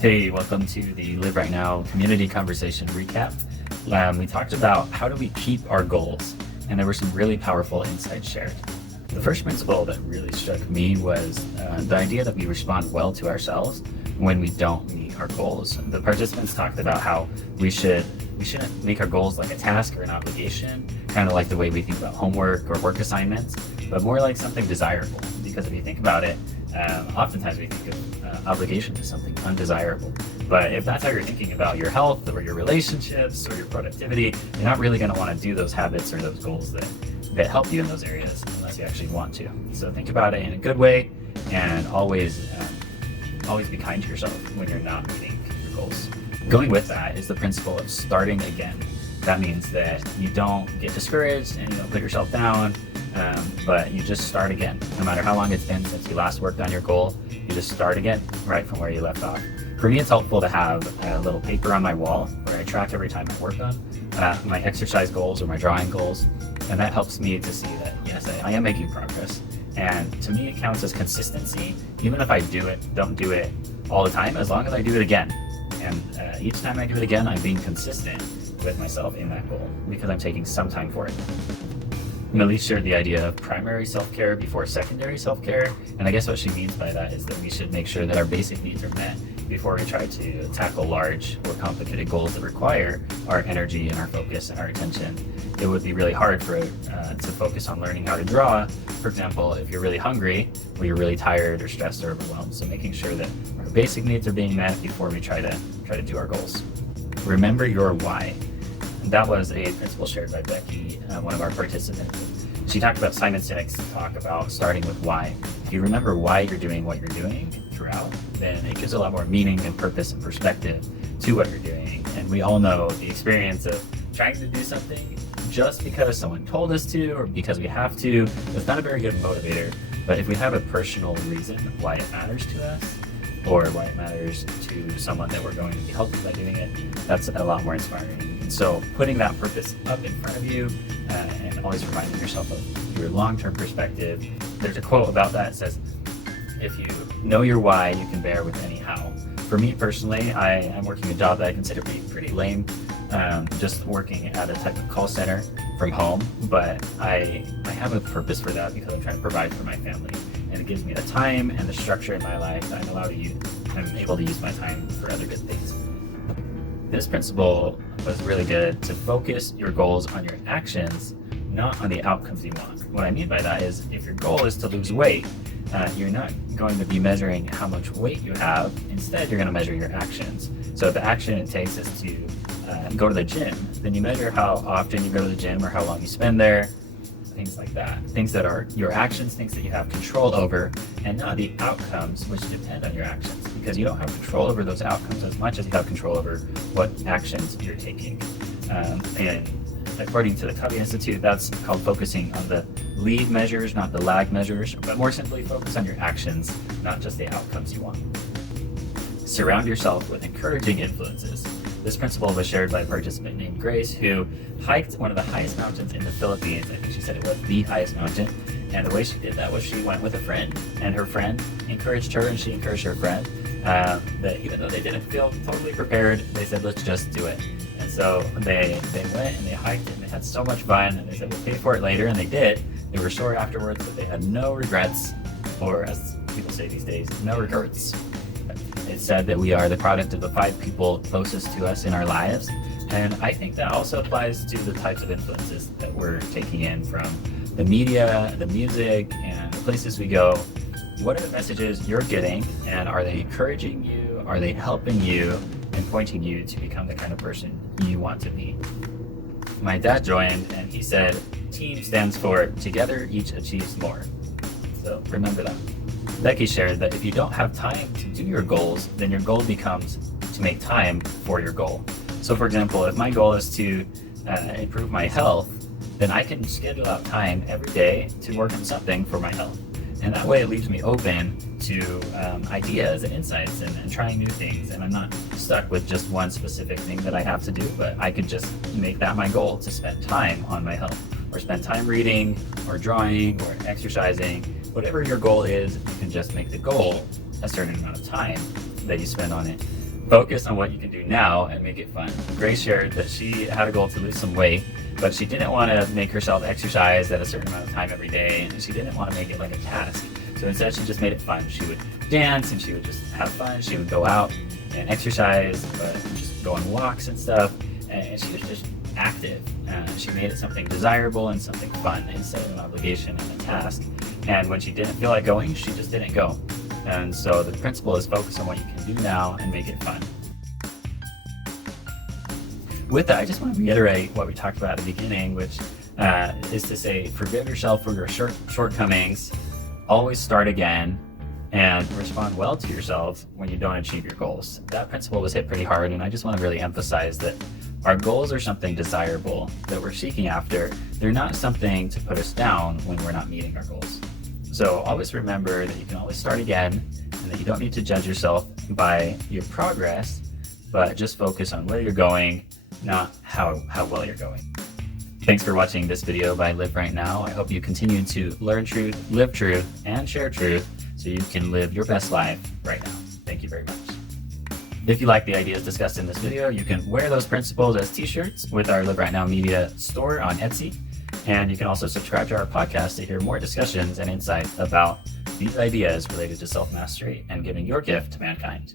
Hey, welcome to the Live Right Now community conversation recap. We talked about how do we keep our goals, and there were some really powerful insights shared. The first principle that really struck me was the idea that we respond well to ourselves when we don't meet our goals. The participants talked about how we shouldn't make our goals like a task or an obligation, kind of like the way we think about homework or work assignments, but more like something desirable. Because if you think about it, oftentimes we think of obligation as something undesirable. But if that's how you're thinking about your health or your relationships or your productivity, you're not really going to want to do those habits or those goals that help you in those areas unless you actually want to. So think about it in a good way, and always be kind to yourself when you're not meeting your goals. Going with that is the principle of starting again. That means that you don't get discouraged and you don't put yourself down, but you just start again. No matter how long it's been since you last worked on your goal, you just start again right from where you left off. For me, it's helpful to have a little paper on my wall where I track every time I work on my exercise goals or my drawing goals, and that helps me to see that, yes, I am making progress. And to me, it counts as consistency, even if I don't do it all the time, as long as I do it again. And each time I do it again, I'm being consistent with myself in that goal because I'm taking some time for it. Millie shared the idea of primary self-care before secondary self-care, and I guess what she means by that is that we should make sure that our basic needs are met before we try to tackle large or complicated goals that require our energy and our focus and our attention. It would be really hard to focus on learning how to draw, for example, if you're really hungry or you're really tired or stressed or overwhelmed. So making sure that our basic needs are being met before we try to do our goals. Remember your why. That was a principle shared by Becky, one of our participants. She talked about Simon Sinek's talk about starting with why. If you remember why you're doing what you're doing throughout, then it gives a lot more meaning and purpose and perspective to what you're doing. And we all know the experience of trying to do something just because someone told us to or because we have to. It's not a very good motivator. But if we have a personal reason why it matters to us, or why it matters to someone that we're going to be helping by doing it, that's a lot more inspiring. And so putting that purpose up in front of you and always reminding yourself of your long-term perspective. There's a quote about that. It says, if you know your why, you can bear with any how. For me personally, I am working a job that I consider pretty lame, just working at a type of call center from home, but I have a purpose for that because I'm trying to provide for my family. And it gives me the time and the structure in my life that I'm able to use my time for other good things. This principle was really good to focus your goals on your actions, not on the outcomes you want. What I mean by that is if your goal is to lose weight, you're not going to be measuring how much weight you have. Instead, you're going to measure your actions. So if the action it takes is to go to the gym, then you measure how often you go to the gym or how long you spend there. Things like that. Things that are your actions, things that you have control over, and not the outcomes which depend on your actions, because you don't have control over those outcomes as much as you have control over what actions you're taking. And according to the Covey Institute, that's called focusing on the lead measures, not the lag measures, but more simply focus on your actions, not just the outcomes you want. Surround yourself with encouraging influences. This principle was shared by a participant named Grace, who hiked one of the highest mountains in the Philippines. I think she said it was the highest mountain. And the way she did that was she went with a friend, and her friend encouraged her, and she encouraged her friend. That even though they didn't feel totally prepared, they said, let's just do it. And so they went and they hiked it, and they had so much fun, and they said, we'll pay for it later, and they did. They were sore afterwards, but they had no regrets, or as people say these days, no regrets. It said that we are the product of the 5 people closest to us in our lives. And I think that also applies to the types of influences that we're taking in from the media, the music, and the places we go. What are the messages you're getting, and are they encouraging you? Are they helping you and pointing you to become the kind of person you want to be? My dad joined, and he said, TEAM stands for Together Each Achieves More. So remember that. Becky shared that if you don't have time to do your goals, then your goal becomes to make time for your goal. So for example, if my goal is to improve my health, then I can schedule out time every day to work on something for my health. And that way it leaves me open to ideas and insights and trying new things. And I'm not stuck with just one specific thing that I have to do, but I could just make that my goal to spend time on my health, or spend time reading or drawing or exercising. Whatever your goal is, you can just make the goal a certain amount of time that you spend on it. Focus on what you can do now and make it fun. Grace shared that she had a goal to lose some weight, but she didn't want to make herself exercise at a certain amount of time every day, and she didn't want to make it like a task. So instead, she just made it fun. She would dance and she would just have fun. She would go out and exercise, but just go on walks and stuff. And she was just active. She made it something desirable and something fun instead of an obligation and a task. And when she didn't feel like going, she just didn't go. And so the principle is focus on what you can do now and make it fun. With that, I just want to reiterate what we talked about at the beginning, which is to say, forgive yourself for your shortcomings, always start again, and respond well to yourself when you don't achieve your goals. That principle was hit pretty hard, and I just want to really emphasize that our goals are something desirable that we're seeking after. They're not something to put us down when we're not meeting our goals. So always remember that you can always start again, and that you don't need to judge yourself by your progress, but just focus on where you're going, not how well you're going. Thanks for watching this video by Live Right Now. I hope you continue to learn truth, live truth, and share truth so you can live your best life right now. Thank you very much. If you like the ideas discussed in this video, you can wear those principles as t-shirts with our Live Right Now media store on Etsy. And you can also subscribe to our podcast to hear more discussions and insights about these ideas related to self-mastery and giving your gift to mankind.